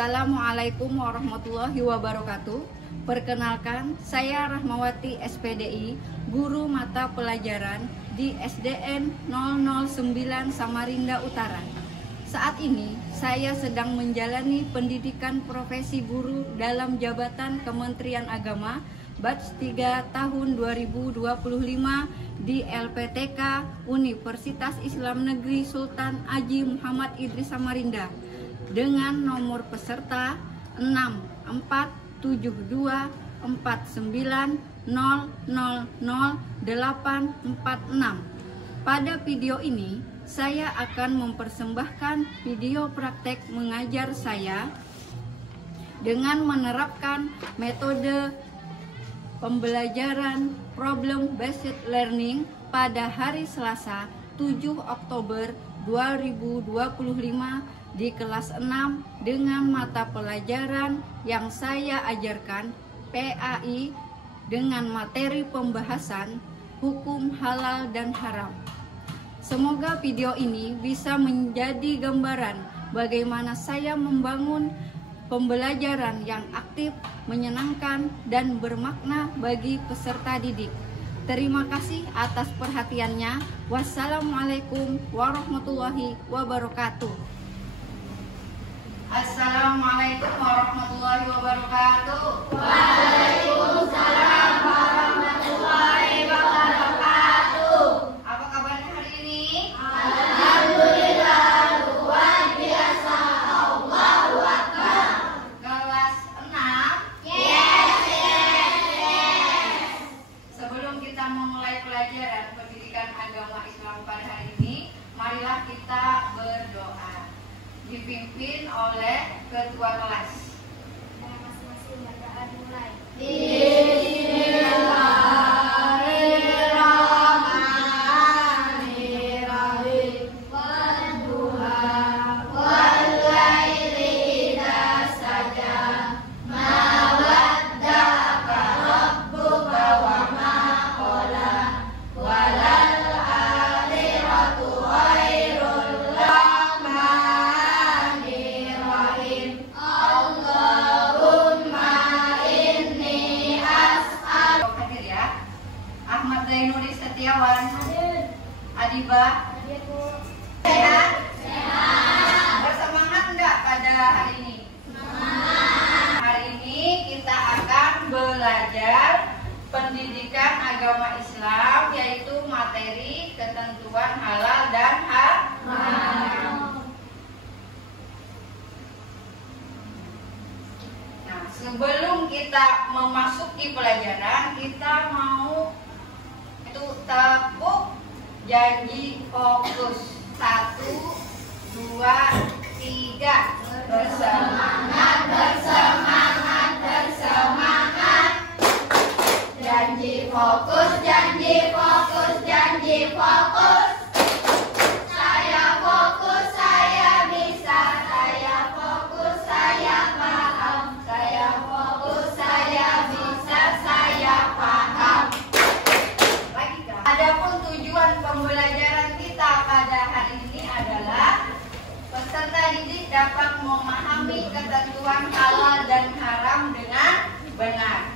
Assalamualaikum warahmatullahi wabarakatuh. Perkenalkan, saya Rahmawati SPDI, guru mata pelajaran di SDN 009 Samarinda Utara. Saat ini, saya sedang menjalani pendidikan profesi guru dalam jabatan Kementerian Agama batch 3 tahun 2025 di LPTK Universitas Islam Negeri Sultan Haji Muhammad Idris Samarinda dengan nomor peserta 6472490000846. Pada video ini, saya akan mempersembahkan video praktek mengajar saya dengan menerapkan metode pembelajaran problem based learning pada hari Selasa 7 Oktober 2025 di kelas 6 dengan mata pelajaran yang saya ajarkan PAI dengan materi pembahasan hukum halal dan haram. Semoga video ini bisa menjadi gambaran bagaimana saya membangun pembelajaran yang aktif, menyenangkan, dan bermakna bagi peserta didik. Terima kasih atas perhatiannya. Wassalamualaikum warahmatullahi wabarakatuh. Assalamualaikum warahmatullahi wabarakatuh. Waalaikumsalam warahmatullahi wabarakatuh. Apa kabarnya hari ini? Alhamdulillah, luar biasa. Allahu Akbar. Kelas 6. Yes. Sebelum kita memulai pelajaran pendidikan agama Islam pada hari ini, marilah kita berdoa. Dipimpin oleh ketua kelas. Masing-masing bacaan mulai. Bismillahirrahmanirrahim. Wadduha wallaili idza saja. Ma wadda'aka rabbuka wa ma qala. Walal akhiratu khairul lak. Ahmad Zainuri Setiawan. Adibah. Sehat? Sehat. Bersemangat enggak pada hari ini? Hari ini kita akan belajar pendidikan agama Islam, yaitu materi ketentuan halal dan haram. Nah, sebelum kita memasuki pelajaran, kita mau tepuk janji fokus. 1, 2, 3. Bersemangat, bersemangat, bersemangat. Janji fokus, janji fokus, janji fokus. Saya fokus, saya bisa. Saya fokus, saya paham. Saya fokus, saya bisa. Saya paham. Adapun tujuan pembelajaran kita pada hari ini adalah peserta didik dapat memahami ketentuan halal dan haram dengan benar.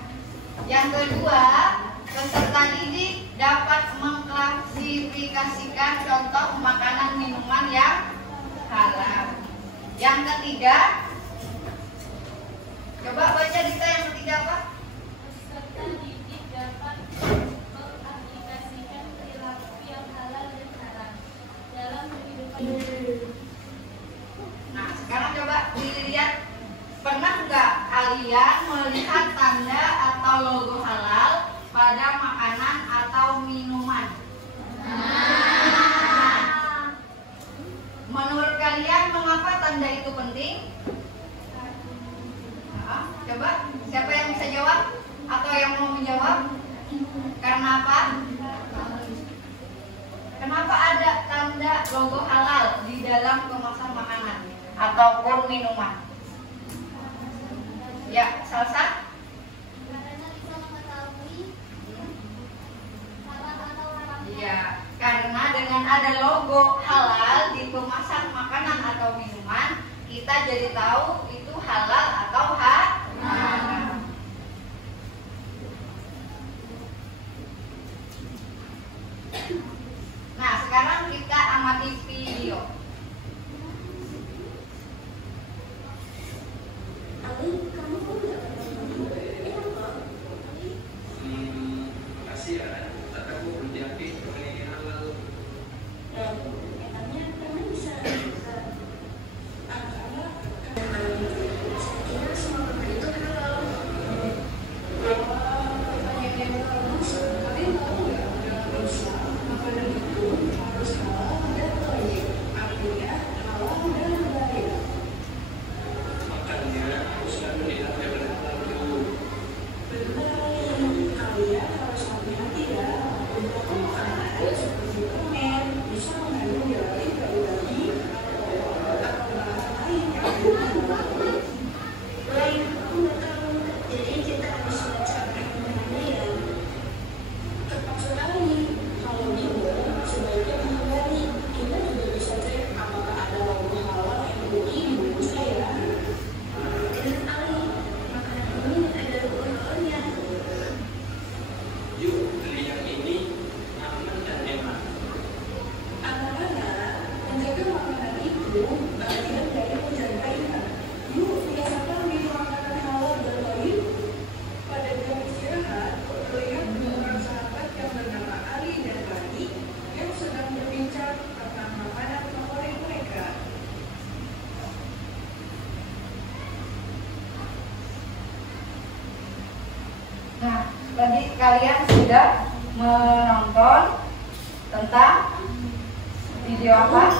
Yang kedua, peserta didik dapat mengklasifikasikan contoh makanan minuman yang halal. Yang ketiga, coba baca Dita yang ketiga apa? Peserta didik dapat mengaplikasikan perilaku yang halal dan haram dalam kehidupan. Nah, sekarang coba dilihat, pernah nggak kalian melihat tanda atau logo halal pada makanan atau minuman? Menurut kalian mengapa tanda itu penting? Nah, coba siapa yang bisa jawab atau yang mau menjawab? Karena apa? Kenapa ada tanda logo halal di dalam kemasan makanan ataupun minuman? Ya, Salsa? Karena bisa mengetahui halal atau haram. Iya, karena dengan ada logo halal di kemasan makanan atau minuman, kita jadi tahu itu halal Tadi kalian sudah menonton tentang video apa?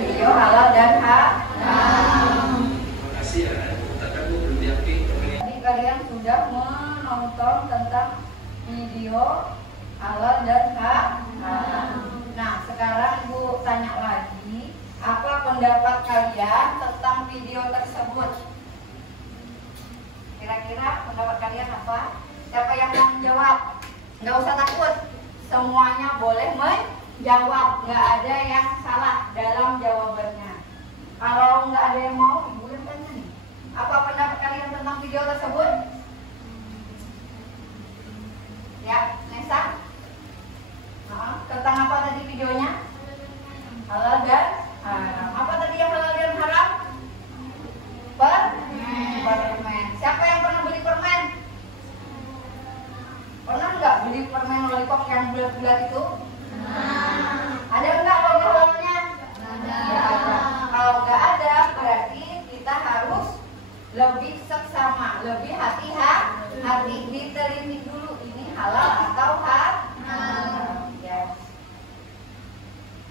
Video halal dan haram. Makasih ya, tapi aku belum yakin. Tadi kalian sudah menonton tentang video halal dan haram. Nah, sekarang Ibu tanya lagi, apa pendapat kalian tentang video tersebut? Kira-kira pendapat kalian apa? Siapa yang mau menjawab? Nggak usah takut, semuanya boleh menjawab, nggak ada yang salah dalam jawabannya. Kalau nggak ada yang mau, Ibu yang tanya nih. Apa pendapat kalian tentang video tersebut? Ya, Nesa? Tentang apa tadi videonya? Halal dan haram. Apa tadi yang halal dan haram? Permen. Siapa yang pernah beli permen? Pernah nggak beli permen lollipop yang bulat-bulat itu? Ada nggak logo-logonya? Nggak ada. Kalau nggak ada, berarti kita harus lebih seksama, lebih hati-hati, diteliti dulu ini halal atau haram. Yes.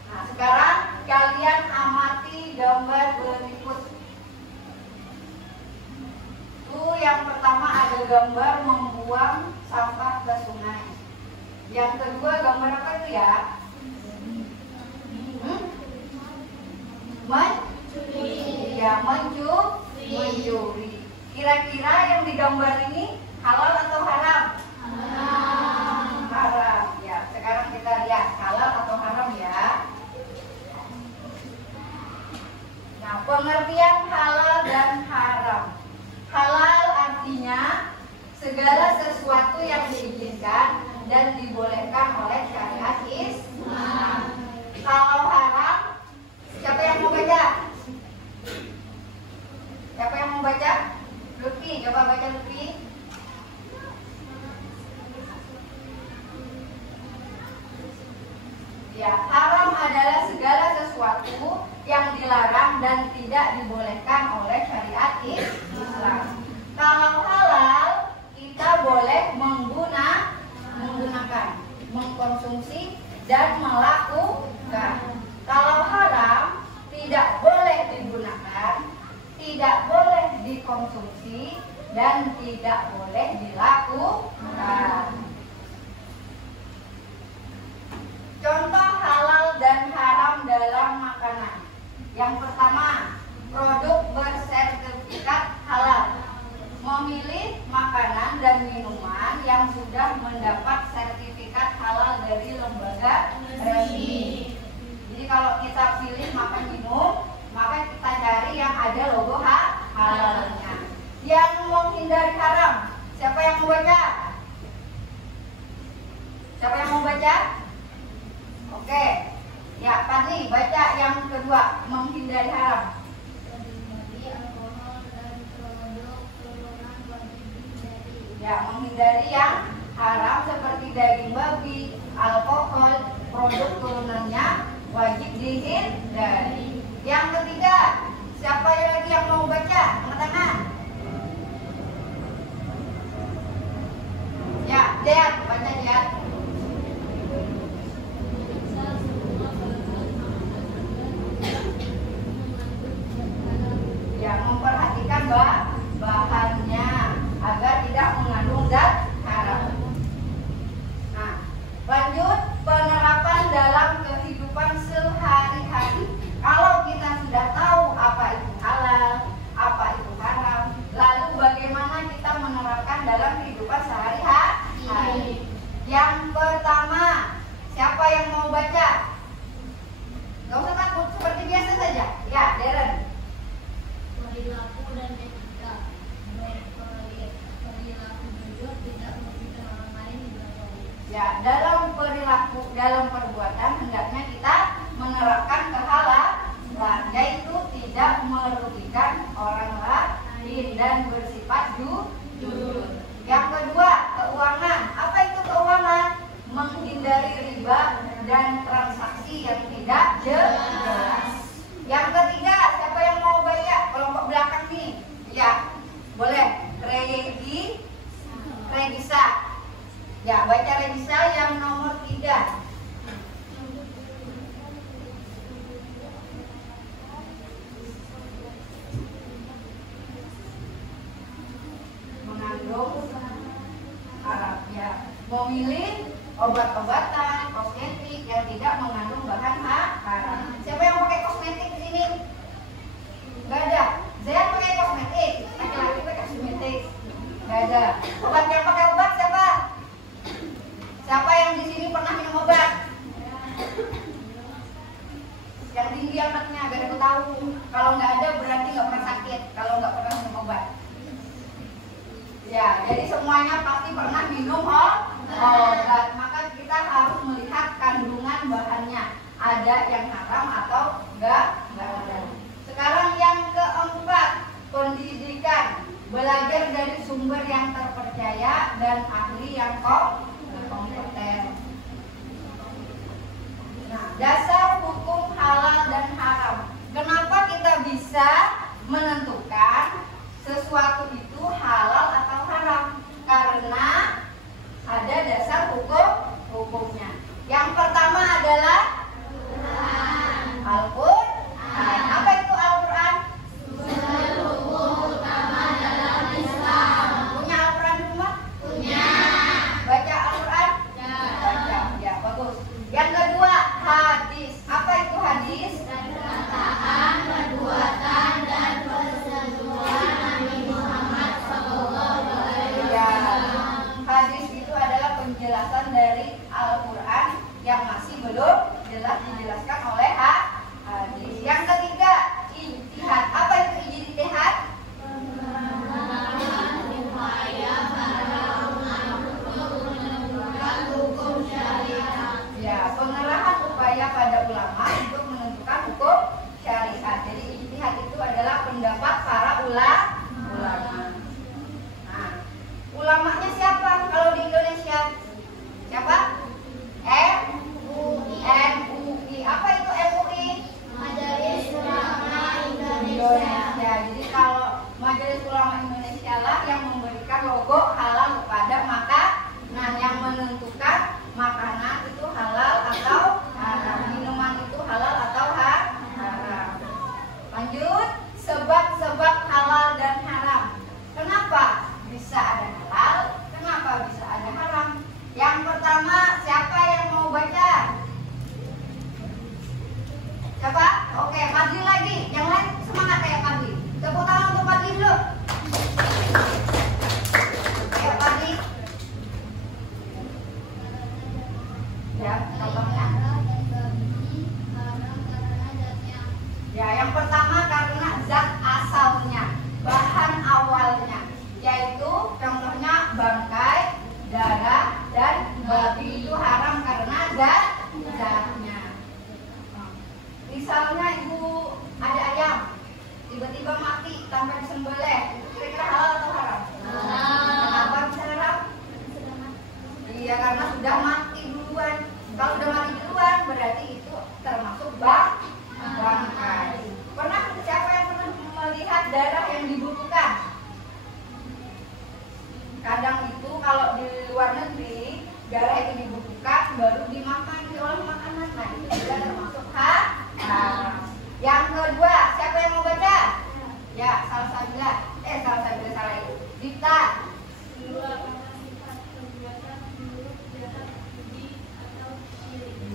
Nah, sekarang kalian amati gambar berikut. Yang pertama ada gambar membuang sampah ke sungai. Yang kedua gambar apa itu ya? Mencuri. Kira-kira yang digambar ini halal atau haram? Haram. Ya, sekarang kita lihat halal atau haram ya. Nah, pengertian halal dan haram. Halal artinya segala sesuatu yang diizinkan dan dibolehkan oleh syariat Islam. Kalau haram, siapa yang mau baca? Siapa yang mau baca? Lutfi, coba baca Lutfi. Ya, haram adalah segala sesuatu yang dilarang dan tidak dibolehkan oleh syariat Islam. Kalau halal, kita boleh menggunakan, mengkonsumsi dan melakukan. Kalau haram, tidak boleh digunakan, tidak boleh dikonsumsi dan tidak boleh dilakukan. Contoh halal dan haram dalam makanan. Yang pertama, produk bersertifikat halal. Memilih makanan dan minuman yang sudah mendapat sertifikat halal dari lembaga resmi. Jadi kalau kita pilih makan minum, maka kita cari yang ada logo halalnya. Yang menghindari haram, siapa yang mau baca? Siapa yang mau baca? Oke, ya Fadli baca yang kedua, menghindari haram. Ya, menghindari yang haram seperti daging babi, alkohol, produk turunannya wajib dihindari. Yang ketiga, siapa lagi yang mau baca? Angkat tangan. Ya, lihat, baca lihat. Ya, memperhatikan bahannya agar tidak mengandung zat haram. Nah, lanjut penerapan dalam kehidupan sehari-hari. Kalau kita sudah tahu apa itu halal, apa itu haram, lalu bagaimana kita menerapkan dalam kehidupan sehari-hari? Yang pertama, siapa yang mau baca? Gak usah takut, seperti biasa saja. Ya, Darren. Perilaku dan etika. Perilaku jujur, tidak merugikan orang lain juga. Ya, dalam perilaku, dalam perbuatan hendaknya kita menerapkan kehalalan, yaitu tidak merugikan orang lain dan bersifat jujur. Yang kedua, keuangan. Apa itu keuangan? Menghindari riba dan transaksi yang tidak jelas. Yang ketiga, siapa yang mau baca? Kelompok belakang nih. Ya, boleh. Ya, baca Regisa yang nomor 3. Mengandung haram. Ya, memilih obat-obatan, kosmetik yang tidak mengandung bahan haram. Siapa yang pakai kosmetik di sini? Gak ada. Saya pakai kosmetik. Laki-laki pakai kosmetik. Gak ada. Obat yang pakai obat siapa? Siapa yang di sini pernah minum obat? Yang tinggi anaknya, gak ada yang tahu. Kalau nggak ada berarti nggak pernah sakit. Kalau nggak pernah minum obat. Ya, jadi semuanya pasti pernah minum obat. Maka kita harus melihat kandungan bahannya. Ada yang haram atau enggak ada. Sekarang yang keempat, pendidikan. Belajar dari sumber yang terpercaya dan ahli yang kompeten. Nah, dasar hukum halal dan haram. Kenapa kita bisa menentukan sesuatu itu halal atau haram? Karena ada dasar hukumnya. Yang pertama adalah Al-Quran. Apa itu Al-Quran? Punya Al-Quran di rumah? Punya. Baca Al-Quran? Baca. Ya, bagus. Yang kedua, hadis. Apa itu hadis? Perkataan, perbuatan, dan persetujuan Nabi Muhammad SAW. Ya, hadis itu adalah penjelasan dari Al-Quran yang masih belum jelas dijelaskan oleh hadis. Yang ketiga, ijtihad. Apa itu ijtihad? Ya, pengerahan upaya pada ulama untuk menentukan hukum syariat. Jadi ijtihad itu adalah pendapat para ulama. Nah, ulamanya siapa kalau di Indonesia? Siapa? MUI. Apa itu MUI? Majelis Ulama Indonesia. Jadi kalau Majelis Ulama Indonesia lah yang memberikan logo halal kepada makanan, yang menentukan makanan itu halal atau haram, minuman itu halal atau haram. Lanjut, sebab-sebab halal dan haram. Kenapa bisa ada halal? Kenapa bisa ada haram? Yang pertama, siapa yang mau baca? Siapa? Oke, Fadli lagi. Yang lain semangat kayak Fadli. Tepuk tangan untuk Fadli dulu. Oke, Fadli. Ya, contohnya. Ya, yang pertama karena zat asalnya, bahan awalnya, yaitu contohnya bangkai, darah, dan babi itu haram karena zatnya. Misalnya ibu ada ayam, tiba-tiba mati tanpa disembelih, kira-kira halal atau haram? Kenapa bisa haram? Iya, karena sudah mati duluan. Kalau sudah mati duluan berarti itu termasuk bangkai. Pernah siapa yang pernah melihat darah yang dibutuhkan? Kadang itu kalau di luar negeri darah itu dibutuhkan baru dimakan, diolah makanan. Nah, itu juga termasuk haram. Yang kedua, siapa yang mau baca? Ya, Salsabila salah itu. Dita.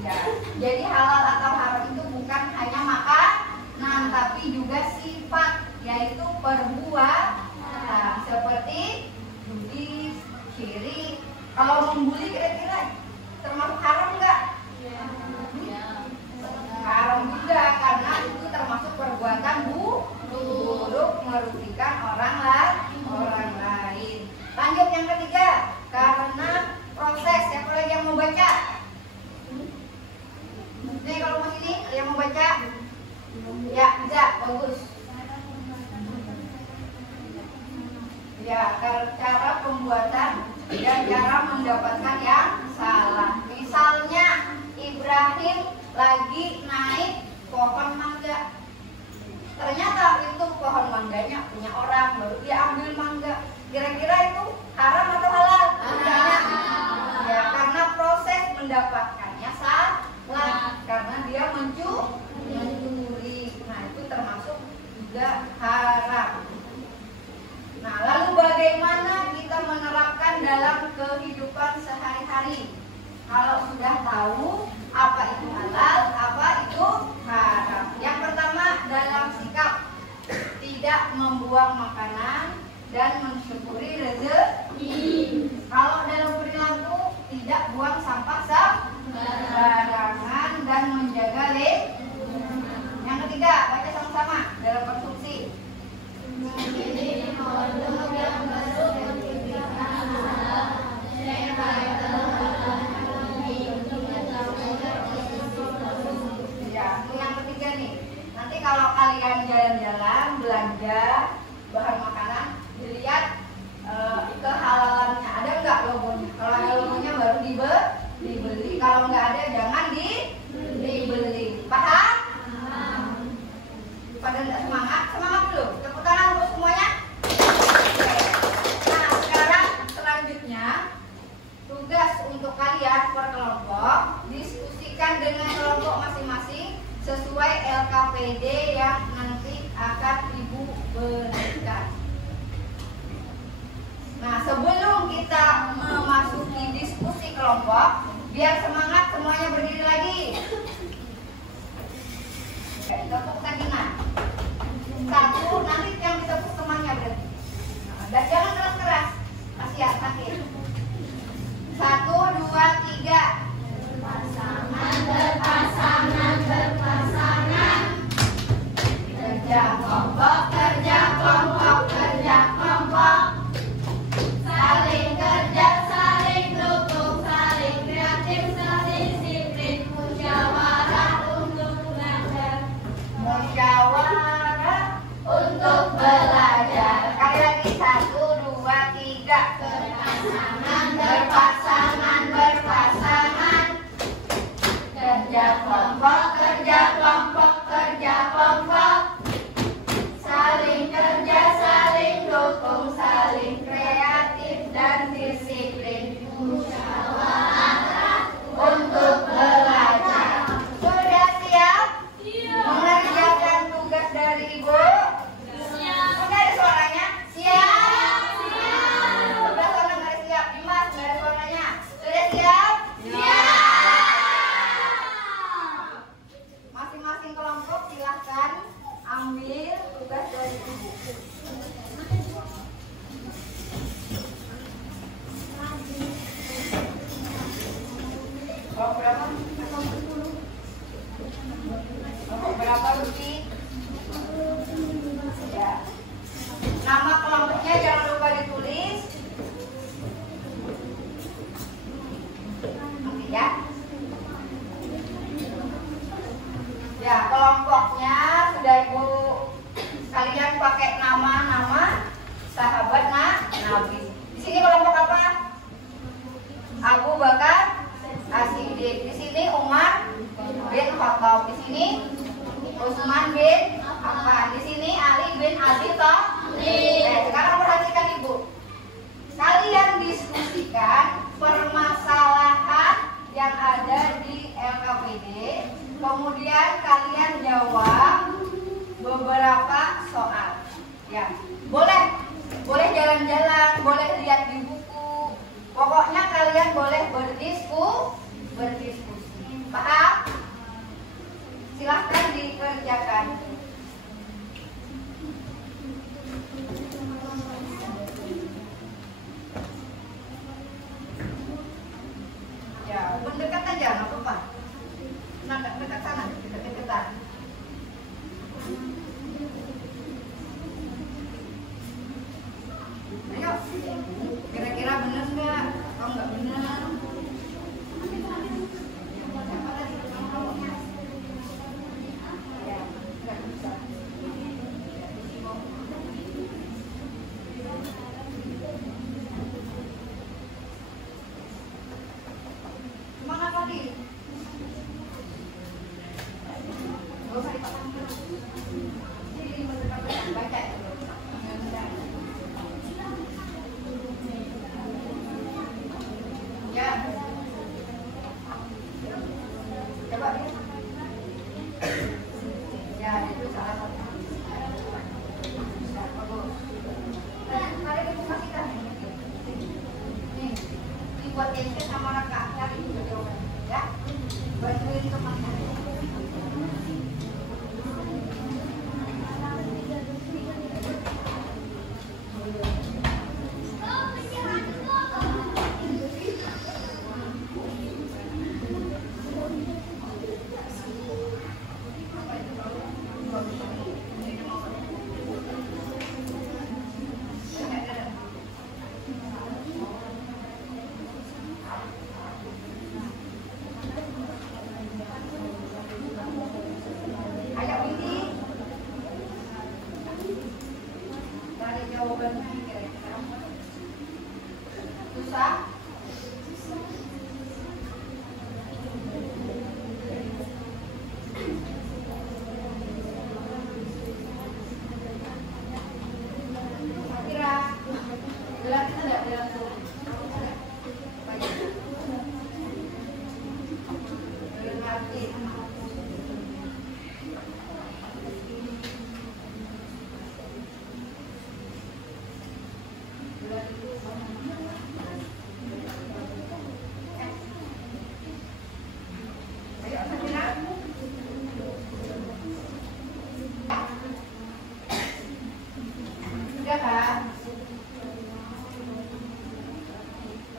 Ya, jadi halal atau haram itu bukan hanya makanan, tapi juga sifat, yaitu perbuatan seperti judi, syirik. Kalau membuli kira-kira termasuk haram nggak? Haram juga karena itu termasuk perbuatan buruk merugikan orang lain. Lanjut yang ketiga, karena proses. Siapa lagi yang mau baca? Nih kalau mau sini, ada yang mau baca? Ya, bisa, bagus. Ya, cara pembuatan dan cara mendapatkan yang salah. Misalnya Ibrahim lagi naik pohon mangga. Ternyata itu pohon mangganya punya orang, baru dia ambil mangga. Kira-kira itu haram atau halal? Ya, hari. Kalau sudah tahu apa itu halal, apa itu haram. Yang pertama dalam sikap tidak membuang makanan dan mensyukuri rezeki. Kalau dalam perilaku tidak buang sampah sembarangan dan menjaga lingkungan. Yang ketiga, baca sama-sama dalam konsumsi. Ya, itu yang ketiga nih. Nanti kalau kalian jalan-jalan belanja bahan makanan, dilihat kehalalannya ada nggak logonya. Kalau ada logonya baru dibeli. Kalau nggak ada jangan dibeli. Paham? Pada nggak semangat? Semangat dulu. Tepuk tangan untuk semuanya. Oke. Nah, sekarang selanjutnya tugas untuk kalian per kelompok diskusikan dengan kelompok masing-masing sesuai LKPD yang nanti akan Ibu berikan. Nah, sebelum kita memasuki diskusi kelompok, biar semangat semuanya berdiri lagi. Tepuk tangan. Satu, nanti yang ditepuk temannya berarti. Dan jangan keras-keras. Kasihan sakit. 1, 2, 3. Berpasangan, berpasangan, berpasangan. Kerja kelompok, kerja kelompok, kerja kelompok. Saling kerja, saling dukung, saling kreatif, saling disiplin. Musyawarah untuk belajar. Musyawarah untuk belajar. Sekali lagi 1, 2, 3. Berpasangan, Berpasangan, berpasangan. Kerja kelompok, kerja kelompok, kerja kelompok. Saling kerja, saling dukung, saling kreatif dan disiplin. musyawarah Untuk belajar. Sudah siap? Mengerjakan tugas dari Ibu? Sudah ada suaranya? Siap? Sebelah sana nggak ada siap. Dimas nggak ada suaranya. Sudah siap? Masing-masing kelompok silahkan ambil tugas dari Ibu. Kelompok berapa? Kelompok berapa, Lucy? Ya. Nama kelompoknya jangan lupa ditulis. Oke ya. Ya, kelompoknya sudah Ibu kalian pakai nama-nama sahabat Nabi. Di sini kelompok apa? Abu Bakar As-Siddiq. Di sini Umar bin Khattab. Di sini Utsman bin Affan. Di sini Ali bin Abi Thalib. Sekarang perhatikan Ibu. Kalian diskusikan permasalahan yang ada di LKPD. Kemudian kalian jawab beberapa soal. Ya, boleh jalan-jalan, boleh lihat di buku. Pokoknya kalian boleh berdiskusi. Paham? Silahkan dikerjakan. Ya, mendekat aja, nggak apa-apa. Nah, dekat sana, dekat-dekatan. Ayo, kira-kira benar nggak? Kalau nggak benar, siapa tadi kelompoknya? Ya, nggak bisa. Semangat lagi. Gak usah dipasang terus. Ini mendekat-dekat, baca dulu. buat tempe sama raka cari juga jawabannya ya. Bantuin teman-teman. Susah? Kira gelar kita tidak langsung Sudah kan?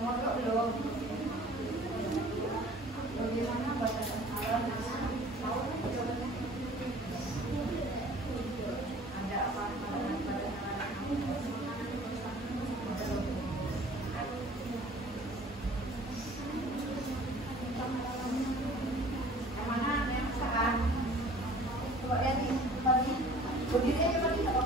Nomor belum? Bagaimana bahasa Arab? Ada apa? Yang mana yang sekarang? Coba lihat nih, tadi berdiri aja tadi sama.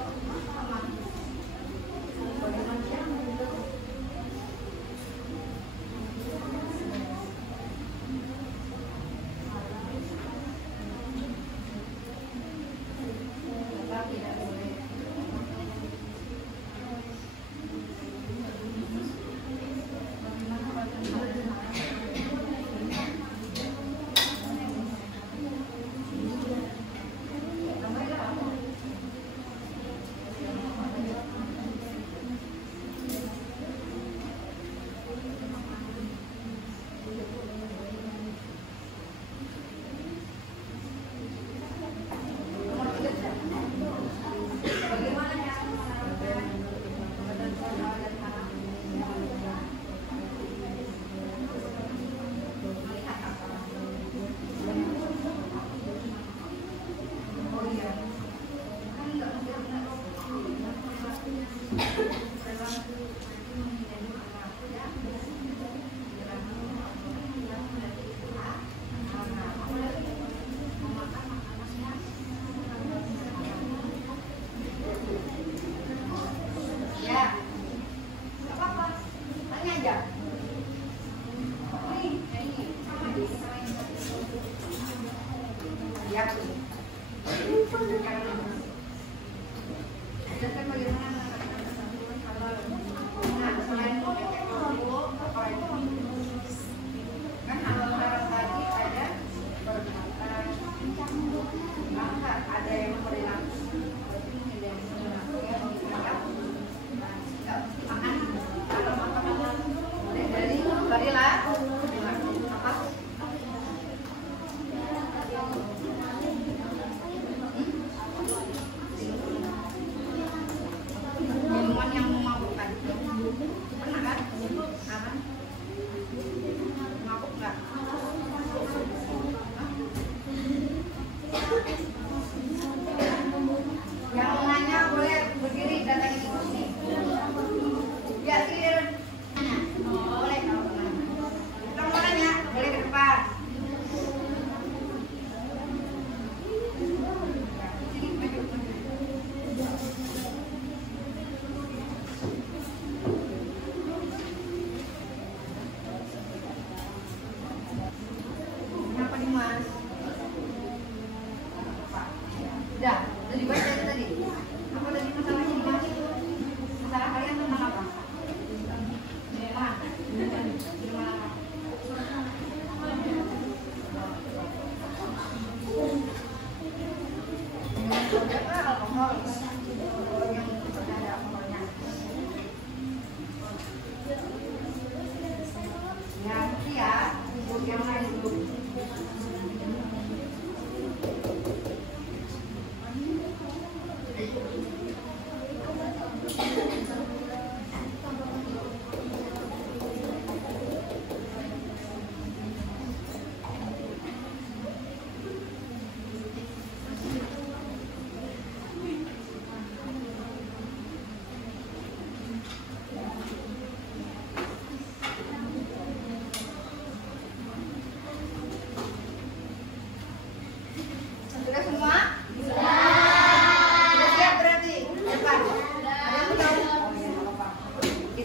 Jelaskan bagaimana menangkap kesatuan halal.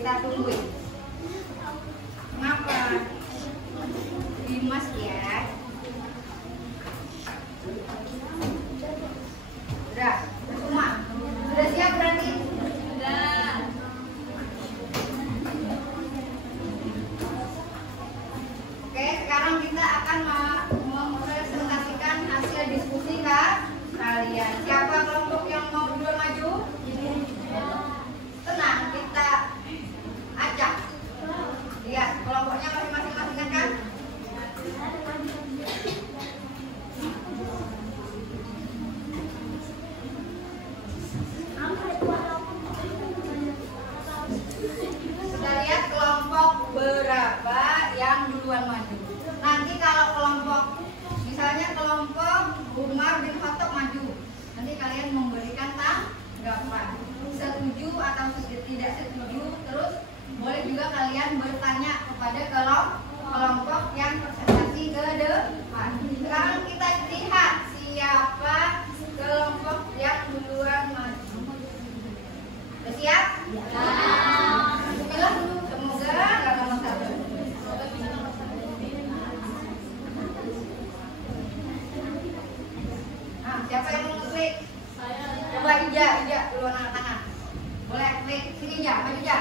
Kita tungguin. Kenapa? Dimas ya. Udah semua. Sudah siap berarti? Sudah. Oke, sekarang kita akan mempresentasikan hasil diskusi kalian. Siapa kelompok yang mau berdua maju? Tenang, kita ajak. Lihat kelompoknya masing-masing kan? Sudah lihat kelompok berapa yang duluan maju? Nanti kalau kelompok, misalnya kelompok Umar bin Khattab maju, nanti kalian memberikan tanggapan, setuju atau tidak setuju. Terus boleh juga kalian bertanya kepada kelompok yang presentasi ke depan. Sekarang kita lihat siapa kelompok yang duluan maju. Sudah siap? Bismillah dulu, semoga nggak nomor satu. Nah, siapa yang mau klik? Coba Ija duluan angkat tangan. Boleh klik sini Ija, maju Ija.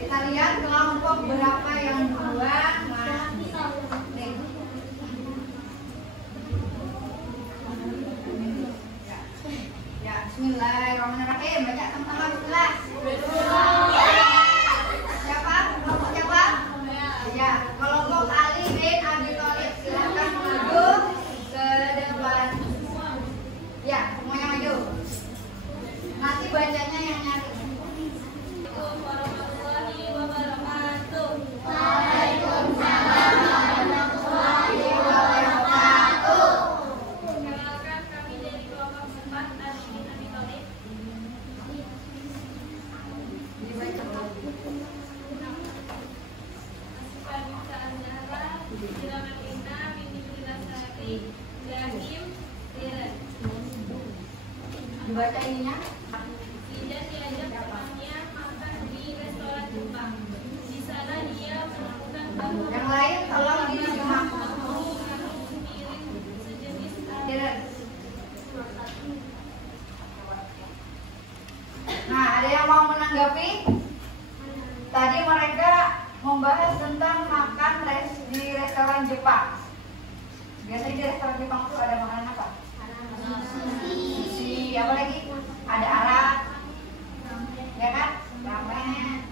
Kita lihat kelompok berapa yang duluan maju. Nih. Ya, bismillahirrahmanirrahim. Baca sama-sama bismillah. Siapa? Kelompok siapa? Ya, kelompok Ali bin Abi Thalib. Silakan maju ke depan. Ya, semuanya maju. Nanti bacanya yang nyari. Assalamualaikum warahmatullahi wabarakatuh. Waalaikumsalam warahmatullahi wabarakatuh. Perkenalkan, kami dari kelompok 4 Ali bin Abi Thalib. Dibaca. Asifah Binta Azhara, Siraman Lina, Binti Wilasari, Ibrahim, Deren. Dibaca ininya. Tidak diajak temannya makan di restoran Jepang. Di sana dia menemukan bahwa Yang lain tolong disimak. mirip sejenis Jalan. Nah, ada yang mau menanggapi? Tadi mereka membahas tentang makan di restoran Jepang. Biasanya di restoran Jepang itu ada makanan apa? Sushi, apa lagi? Ada arak, ya kan? Ramen.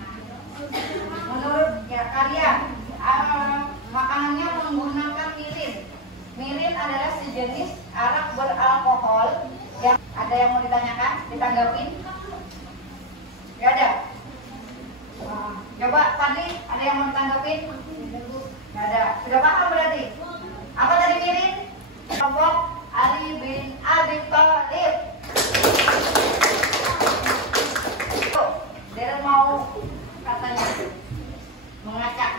Menurut ya kalian, makanannya menggunakan mirin. Mirin adalah sejenis arak beralkohol. Yang ada yang mau ditanyakan, ditanggapin? Ya ada. Coba tadi ada yang mau ditanggapin? Gak ada. Sudah paham berarti? Apa tadi mirin? Kelompok Ali bin Abi Thalib. Tuh, Deren mau katanya mengacak.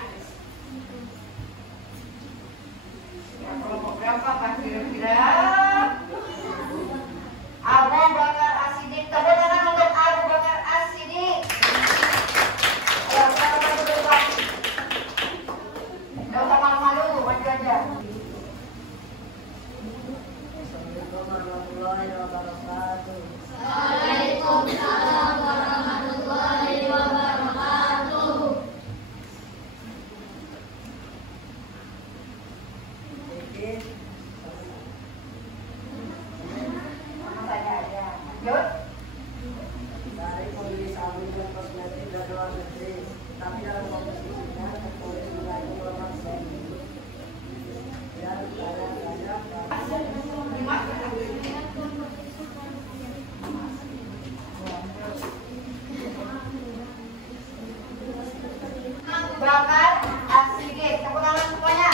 Ya, kelompok berapa Pak kira-kira? Abu Bakar As-Siddiq. Tepuk tangan untuk Abu Bakar As-Siddiq. Ya, kita maju ke depan. Nggak usah malu-malu, maju aja. Waalaikumsalam warahmatullahi wabarakatuh. Nama saya aja. Yuk. Dari kondisi sabun dan kosmetik dari luar negeri, tapi dalam komposisinya tertulis mengandung lemak zat. Dan Bakar As-Siddiq. Tepuk tangan semuanya.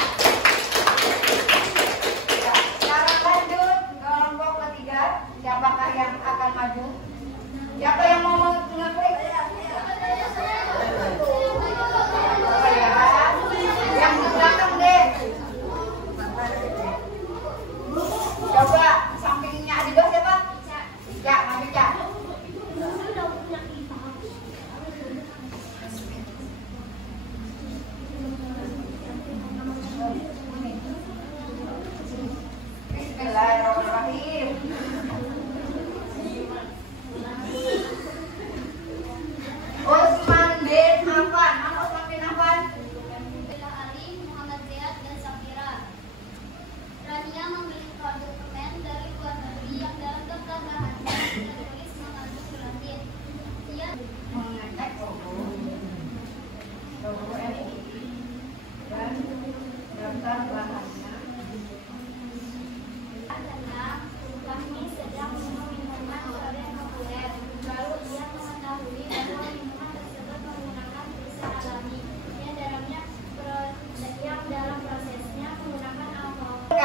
Ya, sekarang lanjut ke kelompok ketiga. Siapakah yang akan maju? Siapa yang mau ngeklik? Oh ya, yang di belakang deh. Coba sampingnya Adidas siapa? Ica, maju Ica.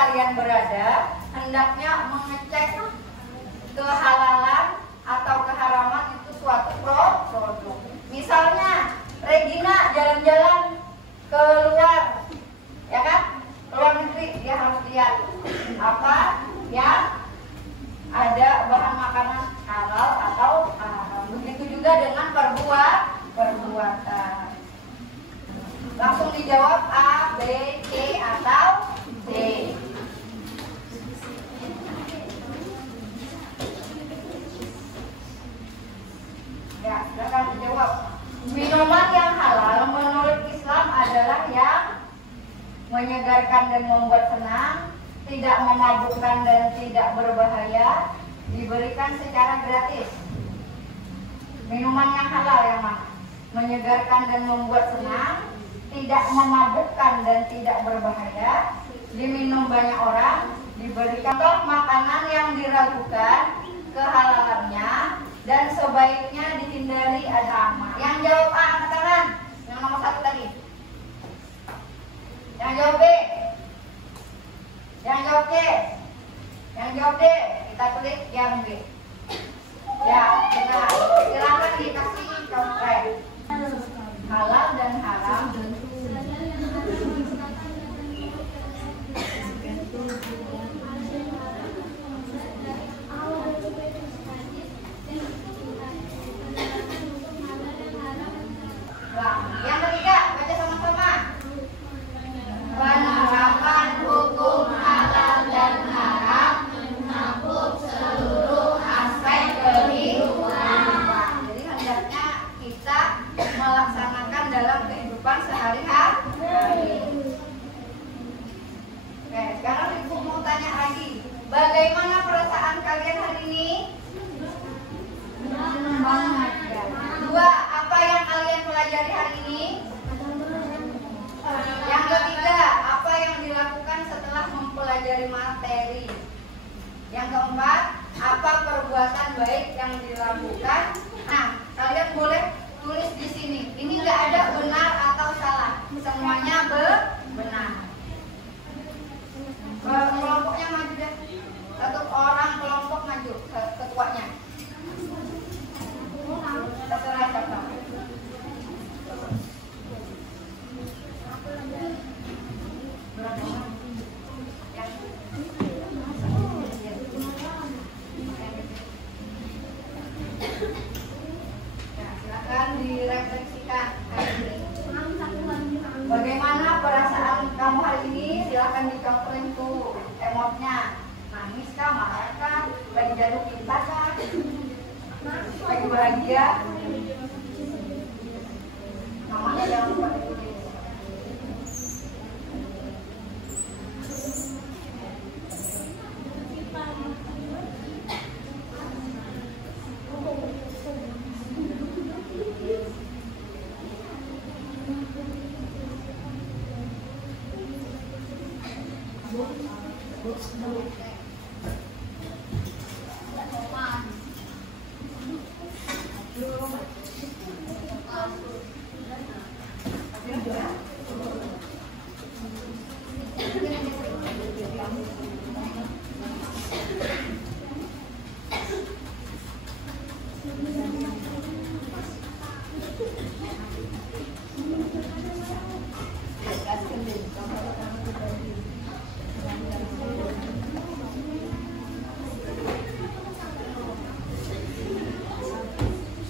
kalian berada hendaknya mengecek kehalalan atau keharaman itu suatu produk. Misalnya Regina jalan-jalan keluar, ya kan? Keluar negeri, dia harus lihat apa yang ada bahan makanan halal atau haram. Begitu juga dengan perbuatan. Langsung dijawab A, B, C atau D. Ya, silakan dijawab. Minuman yang halal menurut Islam adalah yang menyegarkan dan membuat senang, tidak memabukkan dan tidak berbahaya, diberikan secara gratis. Minuman yang halal yang mana? Menyegarkan dan membuat senang, tidak memabukkan dan tidak berbahaya, diminum banyak orang, diberikan contoh makanan yang diragukan kehalalannya dan sebaiknya dihindari agama. Yang jawab A, angkat tangan. Yang nomor 1 tadi. Yang jawab B. Yang jawab C. Yang jawab D. Kita tulis yang B. Ya, kita silakan dikasih contoh. Halal dan haram. Yang ketiga, baca sama-sama. Penerapan hukum halal dan haram mencakup seluruh aspek kehidupan. Jadi hendaknya kita melaksanakan dalam kehidupan sehari-hari. Oke, sekarang Ibu mau tanya lagi. Bagaimana perasaan kalian hari ini? Banget ya. 2. Apa yang kalian pelajari hari ini? Yang ketiga, apa yang dilakukan setelah mempelajari materi? Yang keempat, apa perbuatan baik yang dilakukan? Nah, kalian boleh tulis di sini. Ini nggak ada benar atau salah, semuanya benar. Kelompoknya maju deh. Satu orang kelompok maju, ketuanya. Terserah siapa. Silakan direfleksikan hari ini. Bagaimana perasaan kamu hari ini? Silakan dicontohin tuh emotnya. Nangis kah, marah kah, lagi jatuh cinta kah, lagi bahagia. Namanya jangan lupa ditulis.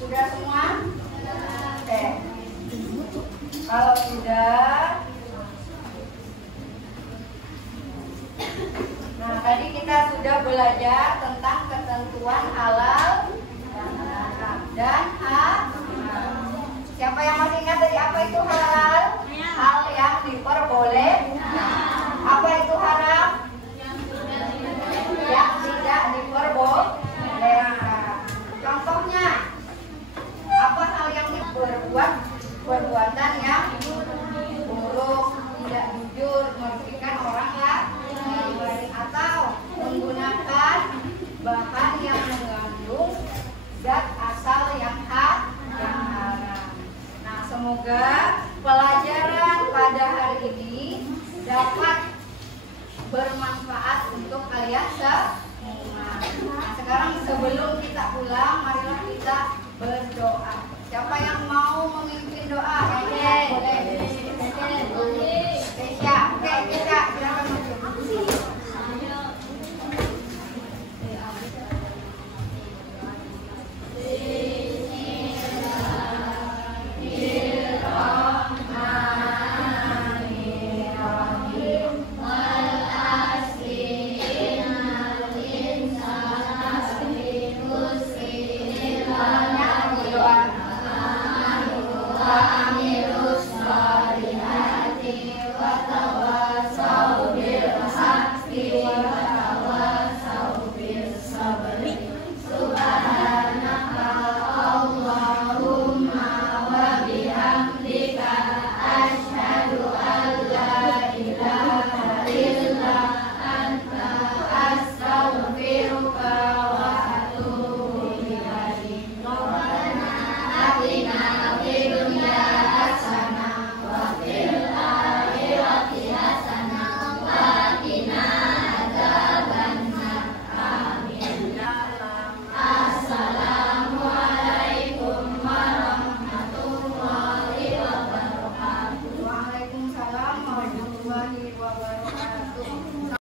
Sudah semua? Oke. Kalau sudah, nah tadi kita sudah belajar tentang ketentuan halal dan haram. Siapa yang masih ingat dari apa itu halal? Hal yang diperbolehkan. Apa itu haram? Yang tidak diperbolehkan. Contohnya, apa hal yang diperbuat? Perbuatan yang buruk, tidak jujur, merugikan orang lain, atau menggunakan bahan yang mengandung zat asal yang haram. Nah, semoga pelajaran pada hari ini dapat bermanfaat untuk kalian semua. Nah, sekarang sebelum kita pulang, marilah kita berdoa. Siapa yang mau memimpin doa? Boleh.